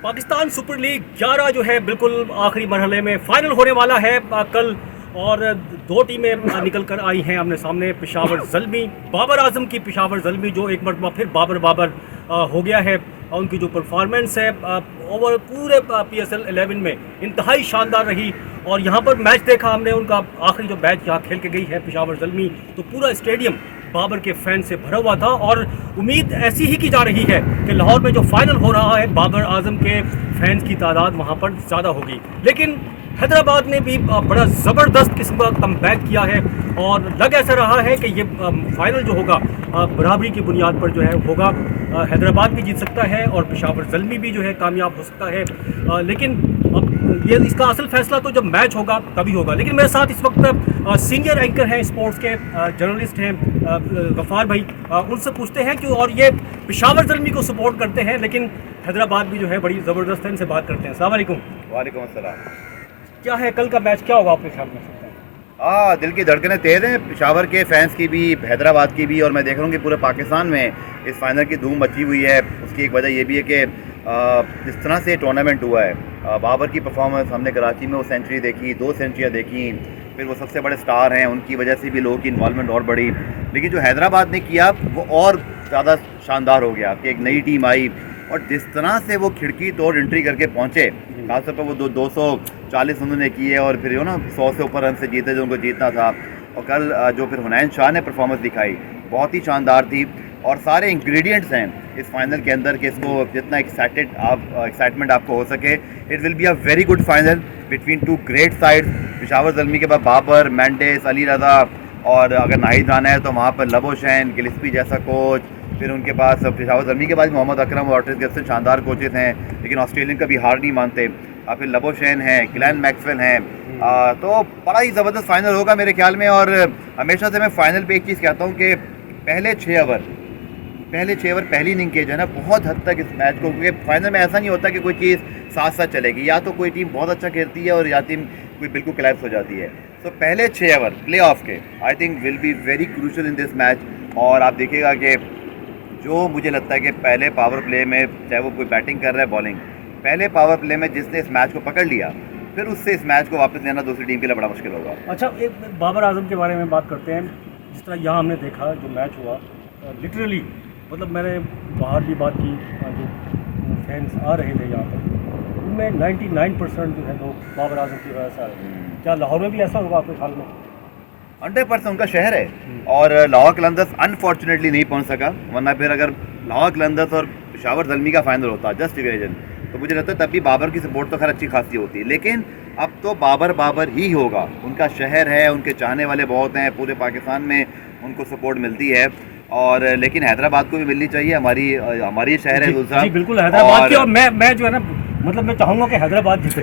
Pakistan super league 11 जो है बिल्कुल आखिरी मरहले में फाइनल होने वाला है कल। और दो टीमें निकल कर आई हैं आमने सामने। पेशावर ज़ल्मी, बाबर आजम की पेशावर ज़ल्मी जो एक मरतबा फिर बाबर हो गया है। उनकी जो परफॉर्मेंस है ओवर पूरे PSL 11 में इंतहाई शानदार रही। और यहाँ पर मैच देखा हमने उनका, आखिरी जो मैच यहाँ खेल के गई है पेशावर ज़ल्मी, तो पूरा स्टेडियम बाबर के फैन से भरा हुआ था। और उम्मीद ऐसी ही की जा रही है कि लाहौर में जो फाइनल हो रहा है बाबर आजम के फैंस की तादाद वहाँ पर ज़्यादा होगी। लेकिन हैदराबाद ने भी बड़ा ज़बरदस्त किस्म का कमबैक किया है और लग ऐसा रहा है कि ये फाइनल जो होगा बराबरी की बुनियाद पर जो है होगा। हैदराबाद भी जीत सकता है और पेशावर ज़ल्मी भी जो है कामयाब हो सकता है। लेकिन अब ये इसका असल फैसला तो जब मैच होगा तभी होगा। लेकिन मेरे साथ इस वक्त सीनियर एंकर हैं, स्पोर्ट्स के जर्नलिस्ट हैं गफ़ार भाई। उनसे पूछते हैं कि और ये पेशावर ज़ल्मी को सपोर्ट करते हैं लेकिन हैदराबाद भी जो है बड़ी ज़बरदस्त है, इनसे बात करते हैं। अस्सलाम वालेकुम। वालेकुम अस्सलाम। क्या है कल का मैच, क्या होगा आपके ख्याल में? दिल की धड़कनें तेज़ हैं पेशावर के फैंस की भी, हैदराबाद की भी, और मैं देख रहा हूँ कि पूरे पाकिस्तान में इस फाइनल की धूम मची हुई है। उसकी एक वजह ये भी है कि जिस तरह से टूर्नामेंट हुआ है, बाबर की परफॉर्मेंस हमने कराची में वो सेंचुरी देखी, 2 सेंचुरियाँ देखी, फिर वो सबसे बड़े स्टार हैं, उनकी वजह से भी लोगों की इन्वॉल्वमेंट और बढ़ी। लेकिन जो हैदराबाद ने किया वो और ज़्यादा शानदार हो गया कि एक नई टीम आई और जिस तरह से वो खिड़की तोड़ एंट्री करके पहुँचे, खासतौर पर वो 240 उन्होंने किए और फिर ना 100 से ऊपर रन से जीते जो उनको जीतना था। और कल जो फिर हुनैन शाह ने परफॉर्मेंस दिखाई बहुत ही शानदार थी। और सारे इंग्रेडिएंट्स हैं इस फाइनल के अंदर कि इसको जितना एक्साइटमेंट आपको हो सके। It will be a very good final between 2 great sides. Peshawar Zalmi के बाद बाबर, मेंडिस, अली रज़ा, और अगर नाहिद राना है तो वहाँ पर लबोशैन, गिलिस्पी जैसा कोच, फिर उनके पास पेशावर ज़ल्मी के बाद मोहम्मद अकरम और ऑर्टिस गिब्सन शानदार कोचेज़ हैं, लेकिन ऑस्ट्रेलियन का भी हार नहीं मानते। फिर लबोशैन हैं, ग्लेन मैक्सवेल हैं। तो बड़ा ही ज़बरदस्त फाइनल होगा मेरे ख्याल में। और हमेशा से मैं फ़ाइनल पे एक चीज़ कहता हूँ कि पहले 6 ओवर पहली इनिंग के जो है ना बहुत हद तक इस मैच को, क्योंकि फाइनल में ऐसा नहीं होता कि कोई चीज़ साथ साथ चलेगी, या तो कोई टीम बहुत अच्छा खेलती है और या टीम कोई बिल्कुल कोलैप्स हो जाती है। तो पहले 6 ओवर प्ले ऑफ के I think will be very crucial in this match. और आप देखिएगा कि जो मुझे लगता है कि पहले पावर प्ले में, चाहे वो कोई बैटिंग कर रहा है बॉलिंग, पहले पावर प्ले में जिसने इस मैच को पकड़ लिया फिर उससे इस मैच को वापस लेना दूसरी टीम के लिए बड़ा मुश्किल होगा। अच्छा, एक बाबर आजम के बारे में बात करते हैं। जिस तरह यहाँ हमने देखा जो मैच हुआ, लिटरली मतलब मैंने बाहर भी बात की, जो फैंस आ रहे थे यहाँ पर उनमें 99% जो है लोग बाबर आजम की वजह से आ रहे हैं। क्या लाहौर में भी ऐसा होगा आपके ख्याल में? 100% उनका शहर है और लाहौर कलंदर्स अनफॉर्चुनेटली नहीं पहुंच सका, वरना फिर अगर लाहौर कलंदर्स और पेशावर ज़ल्मी का फाइनल होता जस्ट डिवीजन, तो मुझे लगता है तब भी बाबर की सपोर्ट तो खैर अच्छी खासी होती। लेकिन अब तो बाबर ही होगा, उनका शहर है, उनके चाहने वाले बहुत हैं, पूरे पाकिस्तान में उनको सपोर्ट मिलती है। और लेकिन हैदराबाद को भी मिलनी चाहिए, हमारी शहर है दूसरा। जी बिल्कुल हैदराबाद की। और मैं जो है ना, मतलब मैं चाहूँगा कि हैदराबाद जीते।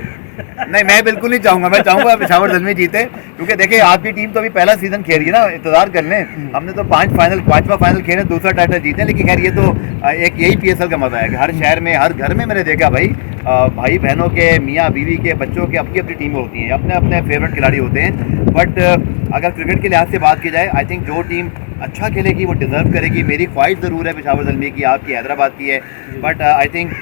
नहीं, मैं बिल्कुल नहीं चाहूँगा, मैं चाहूँगा पेशावर ज़ल्मी जीते, क्योंकि देखिए आपकी टीम तो अभी पहला सीजन खेल रही है ना, इंतजार कर लें। हमने तो 5वां फाइनल खेले, दूसरा टाइटल जीते। लेकिन खैर ये तो एक यही PSL का मज़ा है कि हर शहर में, हर घर में मैंने देखा भाई बहनों के, मियाँ बीवी के, बच्चों के अपनी अपनी टीमें होती हैं, अपने अपने फेवरेट खिलाड़ी होते हैं। बट अगर क्रिकेट के लिहाज से बात की जाए, आई थिंक जो टीम अच्छा खेलेगी वो डिज़र्व करेगी। मेरी ख्वाहिश ज़रूर है पेशावर ज़ल्मी की, आपकी हैदराबाद की है। बट आई थिंक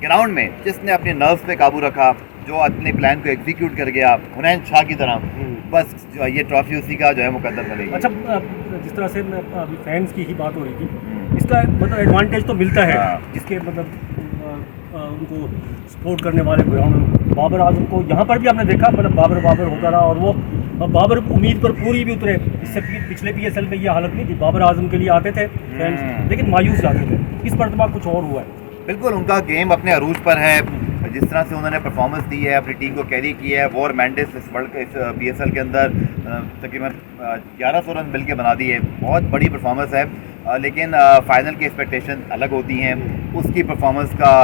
ग्राउंड में जिसने अपने नर्व्स पे काबू रखा, जो अपने प्लान को एग्जीक्यूट कर गया हुनैन शाह की तरह, बस जो ये ट्रॉफी उसी का जो है मुकद्दर बनेगी। अच्छा, जिस तरह से अभी फैंस की ही बात हो रही थी, इसका मतलब एडवांटेज तो मिलता है जिसके मतलब उनको सपोर्ट करने वाले ग्राउंड बाबर आजम को यहाँ पर भी आपने देखा, मतलब बाबर होता रहा और वो बाबर उम्मीद पर पूरी भी उतरे। इससे पिछले PSL में ये हालत नहीं थी, बाबर आजम के लिए आते थे फैंस लेकिन मायूस जाते थे। इस मरतबा कुछ और हुआ है। बिल्कुल उनका गेम अपने अरूज पर है, जिस तरह से उन्होंने परफॉर्मेंस दी है, अपनी टीम को कैरी किया है। वॉर मेंडिस इस PSL के अंदर तकरीबन 1100 रन मिल के बना दिए, बहुत बड़ी परफॉर्मेंस है। लेकिन फाइनल की एक्सपेक्टेशन अलग होती हैं, उसकी परफॉर्मेंस का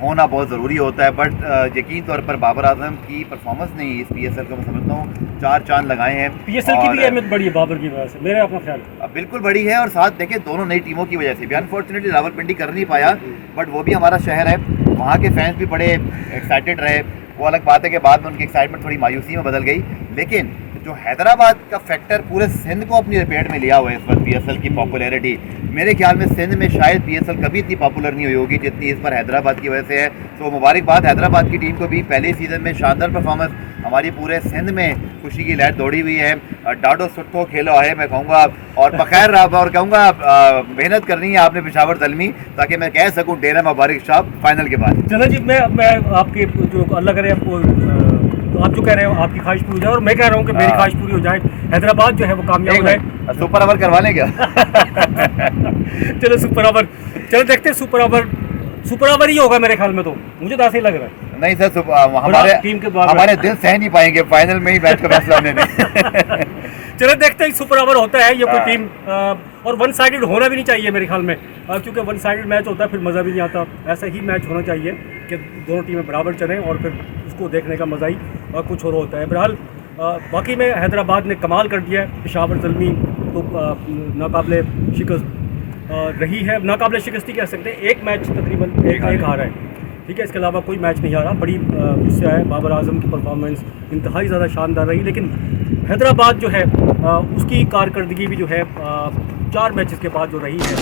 होना बहुत ज़रूरी होता है। बट यकीन तौर पर बाबर आजम की परफॉर्मेंस ने इस PSL को मैं समझता हूँ 4 चांद लगाए हैं। PSL की भी अहमियत बढ़ी है बाबर की वजह से, मेरा अपना ख्याल बिल्कुल बड़ी है। और साथ देखें दोनों नई टीमों की वजह से भी, अनफॉर्चुनेटली रावलपिंडी कर नहीं पाया, बट वो भी हमारा शहर है, वहाँ के फैंस भी बड़े एक्साइटेड रहे। वो अलग बात है कि बाद में उनकी एक्साइटमेंट थोड़ी मायूसी में बदल गई। लेकिन जो हैदराबाद का फैक्टर पूरे सिंध को अपनी लपेट में लिया हुआ है इस वक्त PSL की पॉपुलैरिटी, मेरे ख्याल में सिंध में शायद PSL कभी इतनी पॉपुलर नहीं हुई होगी जितनी इस पर हैदराबाद की वजह से है। तो मुबारकबाद हैदराबाद की टीम को भी, पहले सीज़न में शानदार परफॉर्मेंस, हमारी पूरे सिंध में खुशी की लहर दौड़ी हुई है। डाडो सुठो खेलो है मैं कहूँगा, और बखैर रहा और कहूँगा मेहनत करनी है आपने पेशावर ज़ल्मी, ताकि मैं कह सकूँ डेरा मुबारक शाह फाइनल के बाद। चलो जी, मैं आपके जो अल्लाह करे आपको, आप जो कह रहे हो आपकी ख्वाहिश पूरी हो जाए, और मैं कह रहा हूँ कि मेरी ख्वाहिश पूरी हो जाए, हैदराबाद जो है वो कामयाब हो जाए। सुपर ओवर करवा लें क्या? चलो सुपर ओवर, चलो देखते हैं सुपर ओवर ही होगा मेरे ख्याल में, तो मुझे तो ऐसा ही लग रहा है। नहीं सर, हमारे टीम के बाद हमारे दिल सह नहीं पाएंगे फाइनल में ही मैच का फैसला होने में। चलो देखते हैं सुपर ओवर होता है ये कोई टीम, और वन साइडेड होना भी नहीं चाहिए मेरे ख्याल में, क्योंकि वन साइडेड मैच होता है फिर मज़ा भी नहीं आता। ऐसा ही मैच होना चाहिए कि दोनों टीमें बराबर चलें, और फिर उसको देखने का मज़ा ही कुछ और होता है। बहरहाल बाकी में हैदराबाद ने कमाल कर दिया है। पेशावर ज़ल्मी तो नाकाबिले शिकस्त रही है, नाकाबिले शिकस्ती कह सकते हैं। एक मैच तकरीबन एक हारा है, ठीक है, इसके अलावा कोई मैच नहीं हारा। बड़ी इससे है बाबर आजम की परफॉर्मेंस इंतहाई ज़्यादा शानदार रही, लेकिन हैदराबाद जो है उसकी कारकर्दगी भी जो है 4 मैचेस के बाद जो रही है